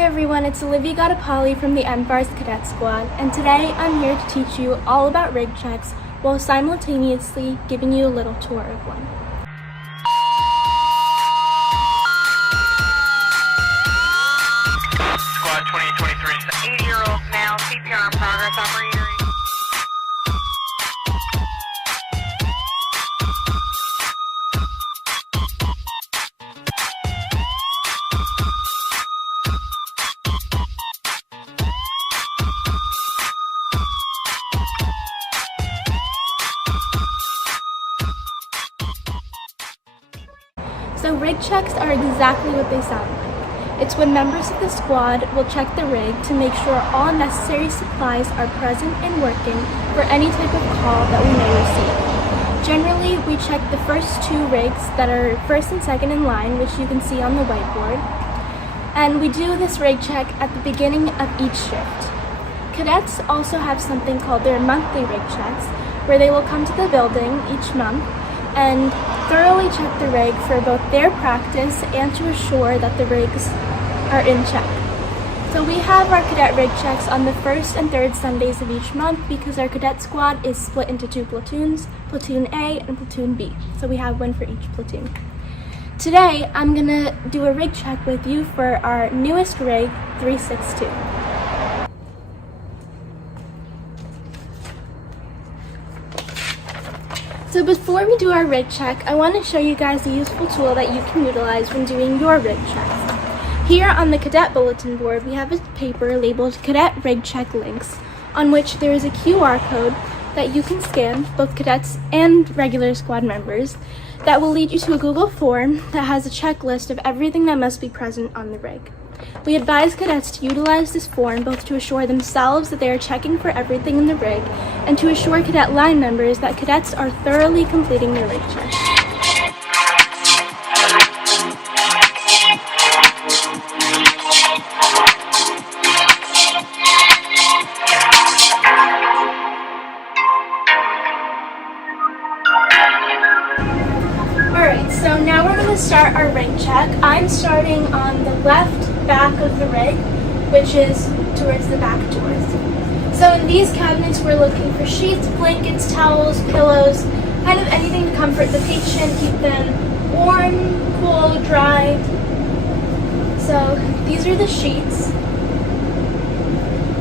Hi everyone, it's Olivia Gottapali from the MFARS Cadet Squad, and today I'm here to teach you all about rig checks while simultaneously giving you a little tour of one. Squad 2023. 80-year-old male, CPR in progress, operator. So rig checks are exactly what they sound like. It's when members of the squad will check the rig to make sure all necessary supplies are present and working for any type of call that we may receive. Generally, we check the first two rigs that are first and second in line, which you can see on the whiteboard. And we do this rig check at the beginning of each shift. Cadets also have something called their monthly rig checks, where they will come to the building each month and thoroughly check the rig for both their practice and to assure that the rigs are in check. So we have our cadet rig checks on the first and third Sundays of each month because our cadet squad is split into two platoons, Platoon A and Platoon B. So we have one for each platoon. Today, I'm gonna do a rig check with you for our newest rig, 362. So before we do our rig check, I want to show you guys a useful tool that you can utilize when doing your rig checks. Here on the cadet bulletin board, we have a paper labeled Cadet Rig Check Links, on which there is a QR code that you can scan, both cadets and regular squad members, that will lead you to a Google form that has a checklist of everything that must be present on the rig. We advise cadets to utilize this form both to assure themselves that they are checking for everything in the rig and to assure cadet line members that cadets are thoroughly completing their rig check. Alright, so now we're going to start our rig check. I'm starting on the left back of the rig, which is towards the back doors. So in these cabinets we're looking for sheets, blankets, towels, pillows, kind of anything to comfort the patient, keep them warm, cool, dry. So these are the sheets,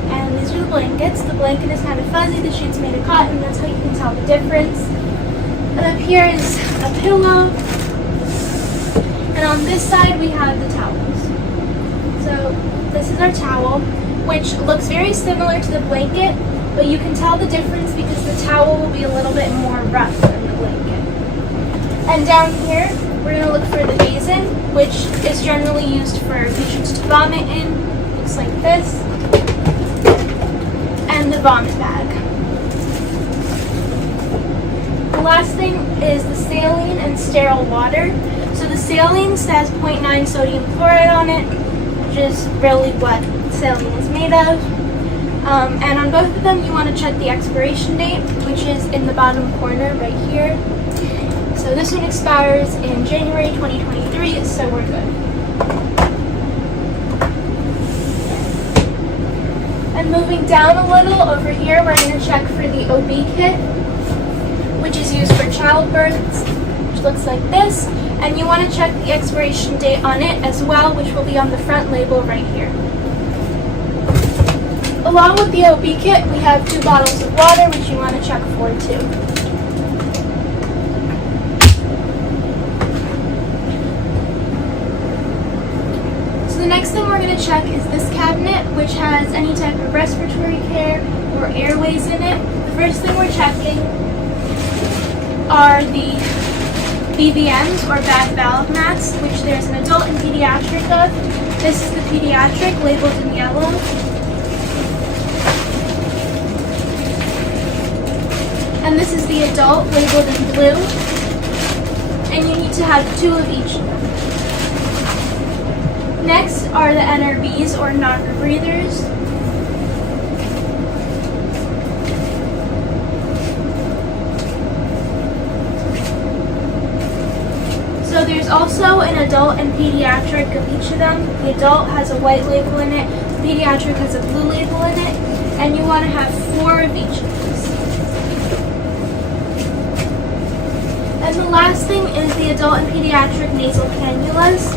and these are the blankets. The blanket is kind of fuzzy, the sheet's made of cotton, that's how you can tell the difference. And up here is a pillow, and on this side we have the towels. So this is our towel, which looks very similar to the blanket, but you can tell the difference because the towel will be a little bit more rough than the blanket. And down here, we're going to look for the basin, which is generally used for patients to vomit in. Looks like this. And the vomit bag. The last thing is the saline and sterile water. So the saline says 0.9 sodium chloride on it, which is really what saline is made of. And on both of them, you want to check the expiration date, which is in the bottom corner right here. So this one expires in January 2023, so we're good. And moving down a little over here, we're going to check for the OB kit, which is used for childbirths, which looks like this. And you want to check the expiration date on it as well, which will be on the front label right here. Along with the OB kit, we have 2 bottles of water, which you want to check for too. So the next thing we're going to check is this cabinet, which has any type of respiratory care or airways in it. The first thing we're checking are the BVMs, or bag valve mats, which there's an adult and pediatric of. This is the pediatric, labeled in yellow. And this is the adult, labeled in blue. And you need to have 2 of each of them. Next are the NRBs, or knocker breathers. So there's also an adult and pediatric of each of them. The adult has a white label in it, the pediatric has a blue label in it, and you want to have 4 of each of these. And the last thing is the adult and pediatric nasal cannulas.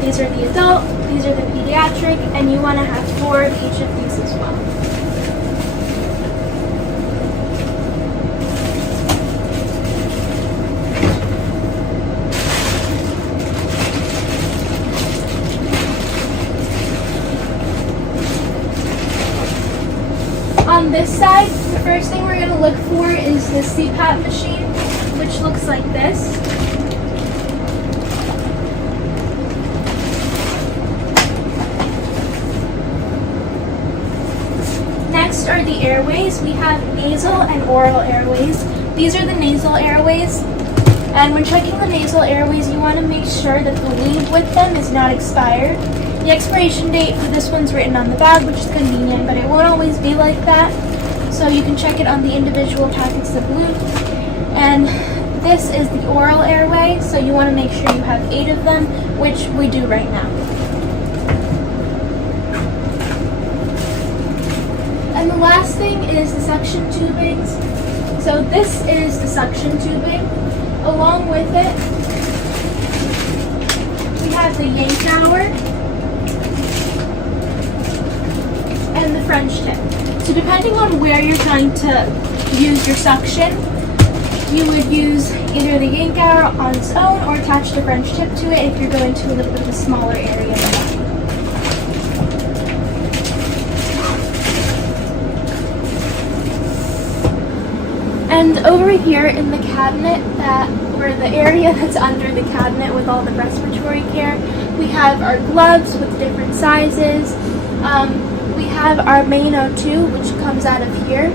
These are the adult, these are the pediatric, and you want to have 4 of each of these as well. On this side, the first thing we're going to look for is the CPAP machine, which looks like this. Next are the airways. We have nasal and oral airways. These are the nasal airways. And when checking the nasal airways, you want to make sure that the lube with them is not expired. The expiration date for this one's written on the bag, which is convenient, but it won't always be like that. So you can check it on the individual packets of lube. And this is the oral airway, so you want to make sure you have 8 of them, which we do right now. And the last thing is the suction tubings. So this is the suction tubing. Along with it, we have the yank hour and the French tip. So depending on where you're trying to use your suction, you would use either the yank hour on its own or attach the French tip to it if you're going to a little bit of a smaller area. And over here in the cabinet or the area that's under the cabinet with all the respiratory care, we have our gloves with different sizes. We have our main O2, which comes out of here.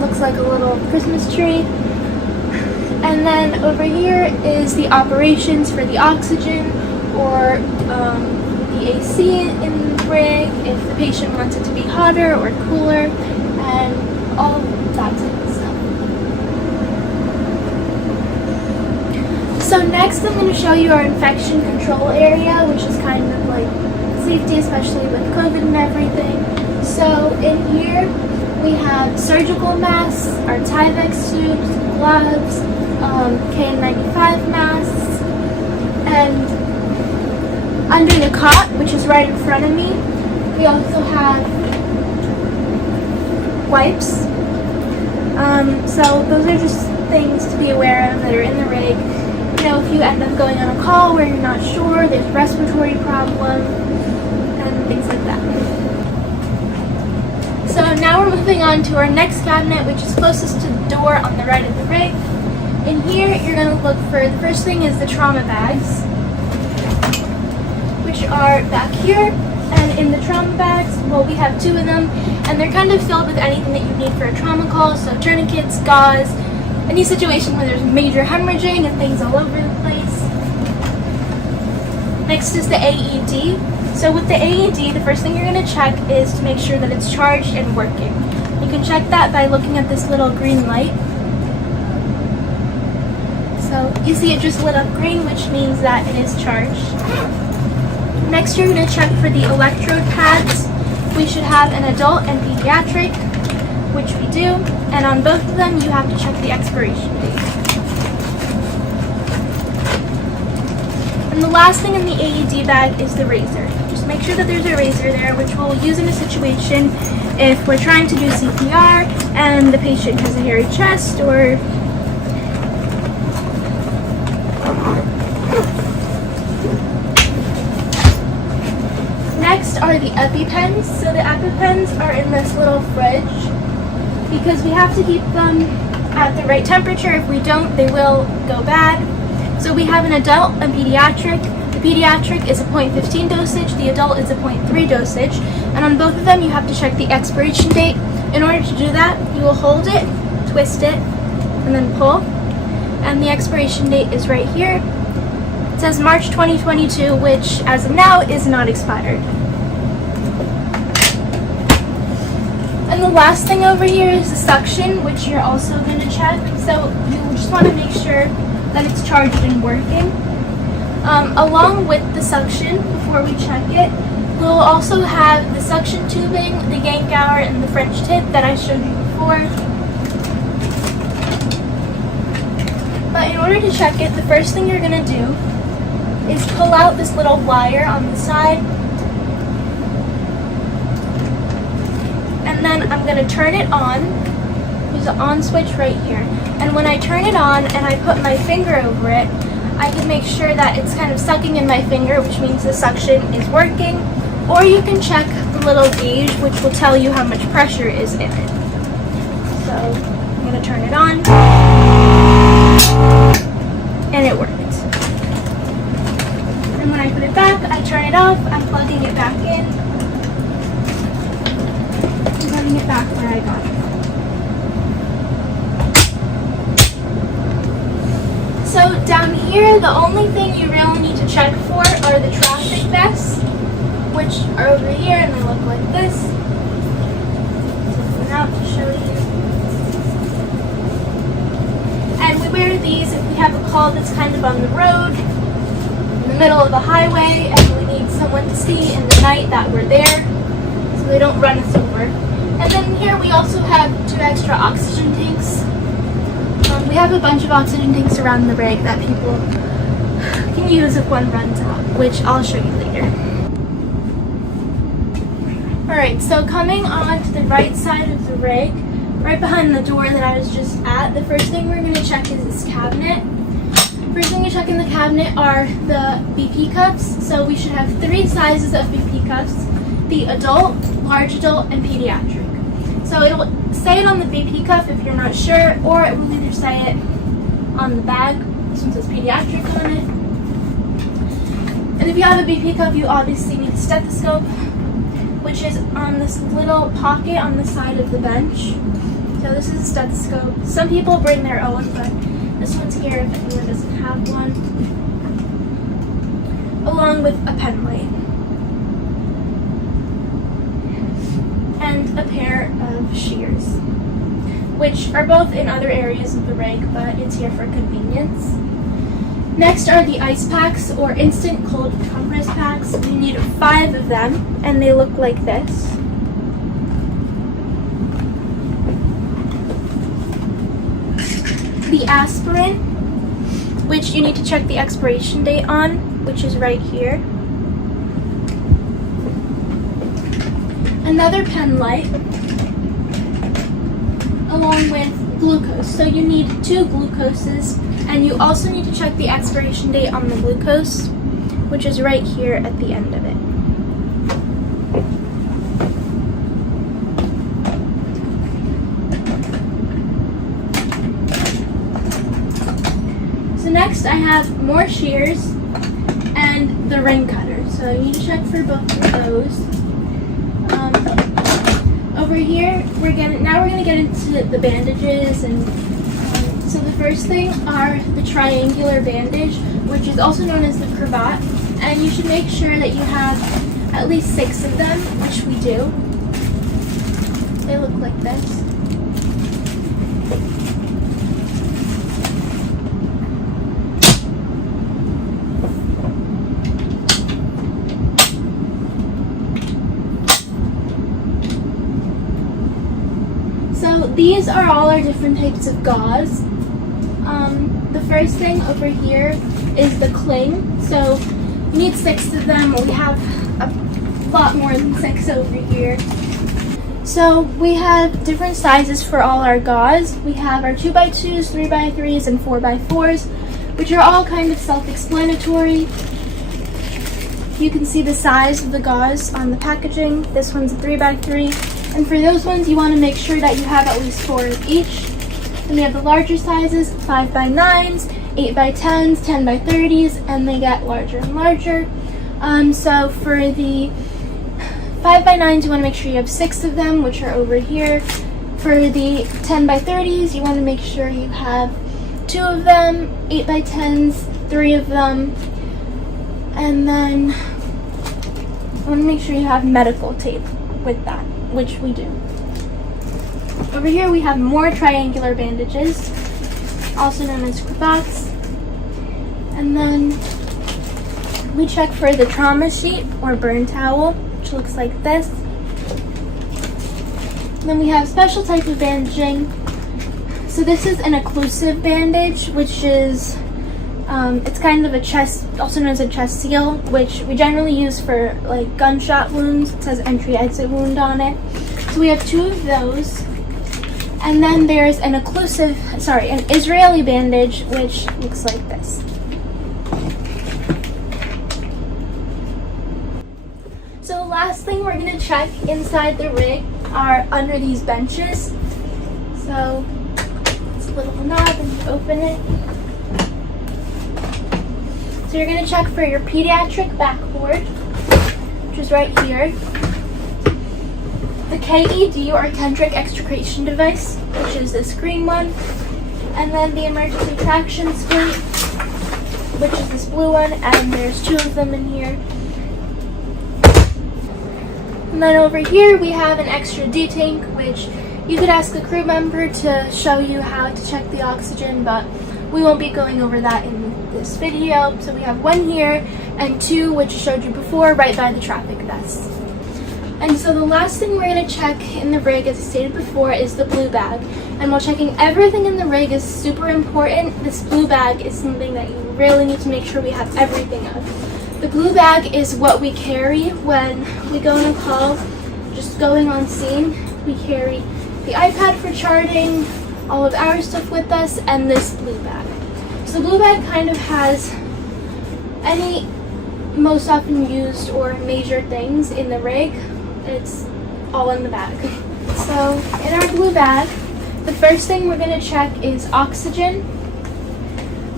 Looks like a little Christmas tree. And then over here is the operations for the oxygen or the AC in the rig, if the patient wants it to be hotter or cooler, and all of that type of stuff. So next I'm going to show you our infection control area, which is kind of like safety, especially with COVID and everything. So in here we have surgical masks, our Tyvek tubes, gloves, KN95 masks, and under the cot, which is right in front of me, we also have wipes. So those are just things to be aware of that are in the rig. You know, if you end up going on a call where you're not sure, there's a respiratory problem, and things like that. So now we're moving on to our next cabinet, which is closest to the door on the right of the rig. In here, you're going to look for, the first thing is the trauma bags, which are back here. And in the trauma bags, well, we have 2 of them, and they're kind of filled with anything that you need for a trauma call, so tourniquets, gauze, any situation where there's major hemorrhaging and things all over the place. Next is the AED. So with the AED, the first thing you're going to check is to make sure that it's charged and working. You can check that by looking at this little green light. So you see it just lit up green, which means that it is charged. Next, you're going to check for the electrode pads. We should have an adult and pediatric, which we do, and on both of them you have to check the expiration date. And the last thing in the AED bag is the razor. Just make sure that there's a razor there, which we'll use in a situation if we're trying to do CPR and the patient has a hairy chest or Next are the EpiPens. So the EpiPens are in this little fridge because we have to keep them at the right temperature. If we don't, they will go bad. So we have an adult and pediatric. The pediatric is a 0.15 dosage, the adult is a 0.3 dosage, and on both of them you have to check the expiration date. In order to do that, you will hold it, twist it, and then pull. And the expiration date is right here. It says March 2022, which as of now is not expired. And the last thing over here is the suction, which you're also going to check. So you just want to make sure that it's charged and working. Along with the suction, before we check it, we'll also have the suction tubing, the yank hour, and the French tip that I showed you before. But in order to check it, the first thing you're going to do is pull out this little wire on the side. And then I'm going to turn it on. There's an on switch right here. And when I turn it on and I put my finger over it, I can make sure that it's kind of sucking in my finger, which means the suction is working. Or you can check the little gauge, which will tell you how much pressure is in it. So I'm going to turn it on. And it worked. And when I put it back, I turn it off, I'm plugging it back in. I'm putting it back where I got it from. So down here, the only thing you really need to check for are the traffic vests, which are over here and they look like this. Take one out to show you. And we wear these if we have a call that's kind of on the road, in the middle of the highway, and we need someone to see in the night that we're there, so they don't run us over. And then here we also have 2 extra oxygen tanks. We have a bunch of oxygen tanks around the rig that people can use if one runs out, which I'll show you later. Alright, so coming on to the right side of the rig, right behind the door that I was just at, the first thing we're going to check is this cabinet. First thing we check in the cabinet are the BP cups. So we should have 3 sizes of BP cups: the adult, large adult, and pediatric. So it will say it on the BP cup if you're not sure, or it will either say it on the bag. This one says pediatric on it. And if you have a BP cup, you obviously need a stethoscope, which is on this little pocket on the side of the bench. So this is a stethoscope. Some people bring their own, but this one's here if anyone doesn't have one. Along with a pen light. And a pair of shears, which are both in other areas of the rig, but it's here for convenience. Next are the ice packs, or instant cold compress packs. We need 5 of them, and they look like this. The aspirin, which you need to check the expiration date on, which is right here. Another pen light, along with glucose. So you need 2 glucoses, and you also need to check the expiration date on the glucose, which is right here at the end of it. So next I have more shears and the ring cutter. So you need to check for both of those. Over here, we're gonna get into the bandages, and so the first thing are the triangular bandage, which is also known as the cravat, and you should make sure that you have at least 6 of them, which we do. They look like this. These are all our different types of gauze. The first thing over here is the cling. So you need 6 of them. We have a lot more than 6 over here. So we have different sizes for all our gauze. We have our 2x2s, 3x3s, and 4x4s, which are all kind of self-explanatory. You can see the size of the gauze on the packaging. This one's a 3x3. And for those ones, you want to make sure that you have at least 4 of each. Then we have the larger sizes, 5x9s, 8x10s, 10x30s, and they get larger and larger. So for the 5x9s, you want to make sure you have 6 of them, which are over here. For the 10x30s, you want to make sure you have 2 of them, 8x10s, 3 of them, and then you want to make sure you have medical tape with that, which we do. Over here we have more triangular bandages, also known as cravats. And then we check for the trauma sheet or burn towel, which looks like this. Then we have special type of bandaging. So this is an occlusive bandage, which is, it's kind of a chest, also known as a chest seal, which we generally use for like gunshot wounds. It says entry-exit wound on it. So we have 2 of those. And then there's an an Israeli bandage, which looks like this. So the last thing we're gonna check inside the rig are under these benches. So it's a little knob and you open it. So you're gonna check for your pediatric backboard, which is right here. The KED or Kendrick extrication device, which is this green one. And then the emergency traction splint, which is this blue one, and there's 2 of them in here. And then over here we have an extra D-tank, which you could ask a crew member to show you how to check the oxygen, but we won't be going over that in this video. So we have 1 here and 2, which I showed you before, right by the traffic vest. And so the last thing we're going to check in the rig, as I stated before, is the blue bag. And while checking everything in the rig is super important, this blue bag is something that you really need to make sure we have everything of. The blue bag is what we carry when we go on a call, just going on scene. We carry the iPad for charting, all of our stuff with us, and this blue bag. So the blue bag kind of has any most often used or major things in the rig. It's all in the bag. So in our blue bag, the first thing we're going to check is oxygen.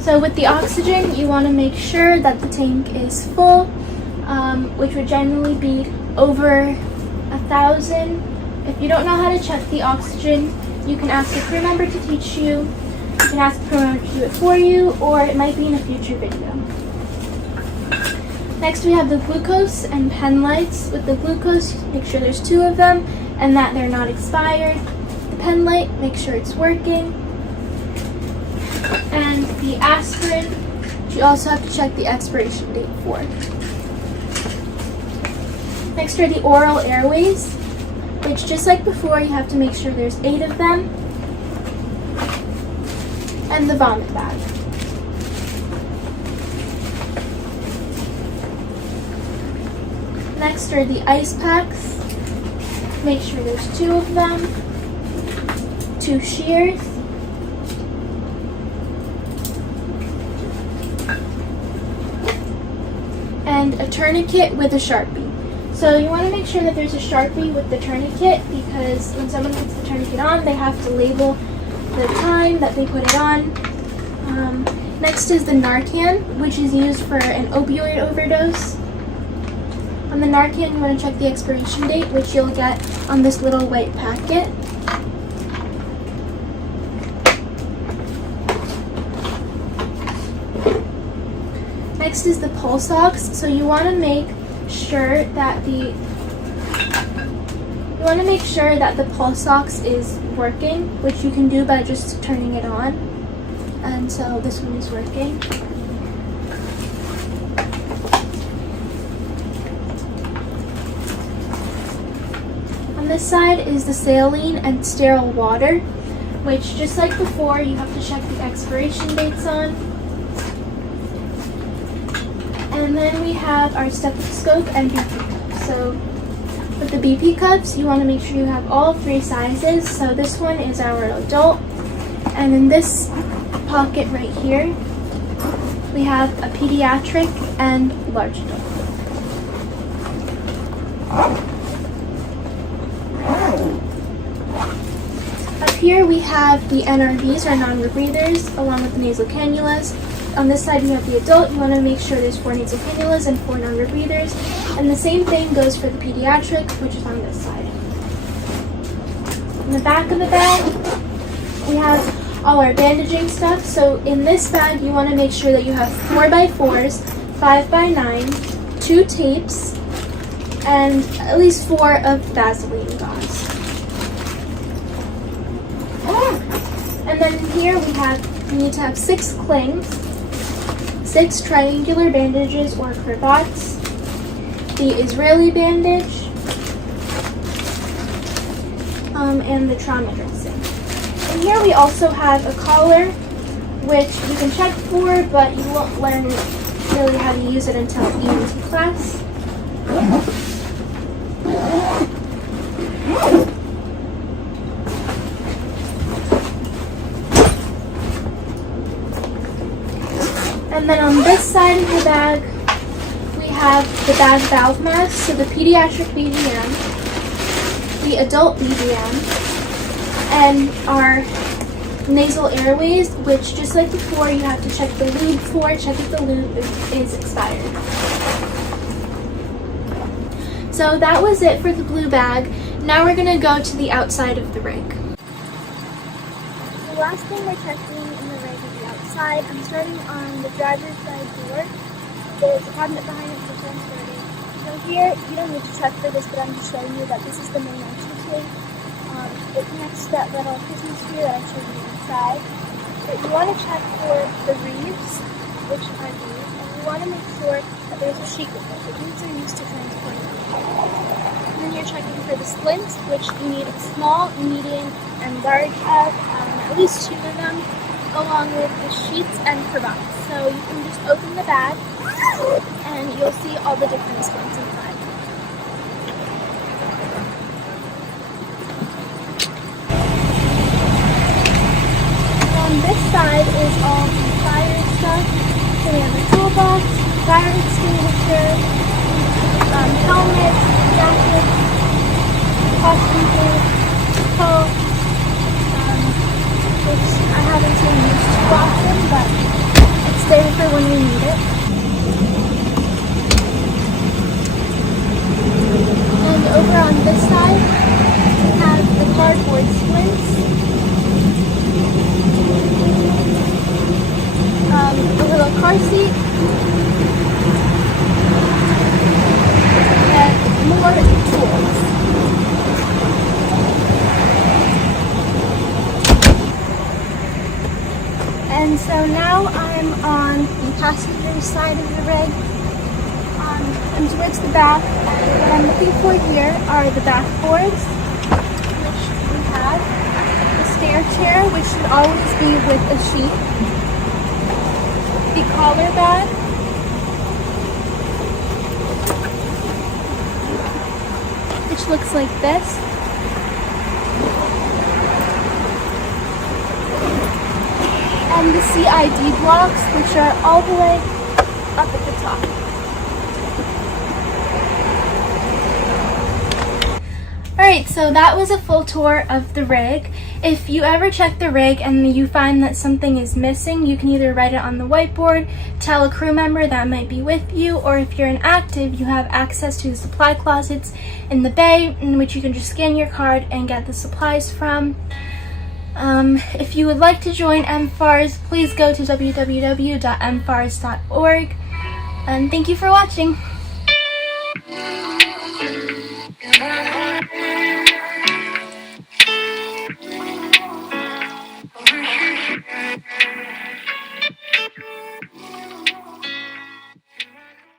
So with the oxygen, you want to make sure that the tank is full, which would generally be over 1,000. If you don't know how to check the oxygen, you can ask a crew member to teach you. You can ask a crew member to do it for you, or it might be in a future video. Next we have the glucose and pen lights. With the glucose, make sure there's 2 of them and that they're not expired. The pen light, make sure it's working. And the aspirin, you also have to check the expiration date for. Next are the oral airways, which just like before, you have to make sure there's 8 of them. And the vomit bag. Next are the ice packs. Make sure there's 2 of them. 2 shears. And a tourniquet with a Sharpie. So you want to make sure that there's a Sharpie with the tourniquet, because when someone puts the tourniquet on, they have to label the time that they put it on. Next is the Narcan, which is used for an opioid overdose. On the Narcan, you want to check the expiration date, which you'll get on this little white packet. Next is the pulse ox. So you want to make sure that the pulse ox is working, which you can do by just turning it on. And so this one is working. On this side is the saline and sterile water, which just like before, you have to check the expiration dates on. And then we have our stethoscope and BP cups. So with the BP cups, you want to make sure you have all 3 sizes. So this one is our adult. And in this pocket right here, we have a pediatric and large adult. Up here we have the NRBs, or non-rebreathers, along with the nasal cannulas. On this side you have the adult. You want to make sure there's 4 nasal cannulas and 4 non-rebreathers. And the same thing goes for the pediatric, which is on this side. In the back of the bag, we have all our bandaging stuff. So in this bag, you want to make sure that you have 4x4s, 5x9, 2 tapes, and at least 4 of Vaseline gauze. And then here we need to have 6 clings, 6 triangular bandages or cravats, the Israeli bandage, and the trauma dressing. And here we also have a collar, which you can check for, but you won't learn really how to use it until EMT class. And then on this side of the bag, we have the bag valve mask, so the pediatric BVM, the adult BVM, and our nasal airways, which just like before, you have to check the lube for, check if the lube is expired. So that was it for the blue bag. Now we're gonna go to the outside of the rig. The last thing we're checking in the rig is the outside. I'm starting on the driver's side door. There's a cabinet behind it, which I'm starting. So here, you don't need to check for this, but I'm just showing you that this is the main entrance. It connects to that little Christmas tree that I showed you inside. But you want to check for the reeds, which are these, and you want to make sure that there's a sheet with it. The reeds are used to transporting them. And then you're checking for the splints, which you need a small, medium, and large of, at least 2 of them, along with the sheets and cravats. So you can just open the bag, and you'll see all the different splints inside. On this side is all the fire stuff. So we have a toolbox, fire extinguisher, helmet, jacket, costume boots, coat, which I haven't seen used too often, but it's there for when we need it. And over on this side, we have the cardboard splints. A little car seat, and more tools. And so now I'm on the passenger side of the rig. I'm towards the back, and what I'm looking for here are the backboards, which we have, the stair chair, which should always be with a sheet, the collar bag, which looks like this, and the CID blocks, which are all the way up at the top. Alright, so that was a full tour of the rig. If you ever check the rig and you find that something is missing, you can either write it on the whiteboard, tell a crew member that might be with you, or if you're an active, you have access to the supply closets in the bay, in which you can just scan your card and get the supplies from. If you would like to join MFARS, please go to www.mfars.org. And thank you for watching.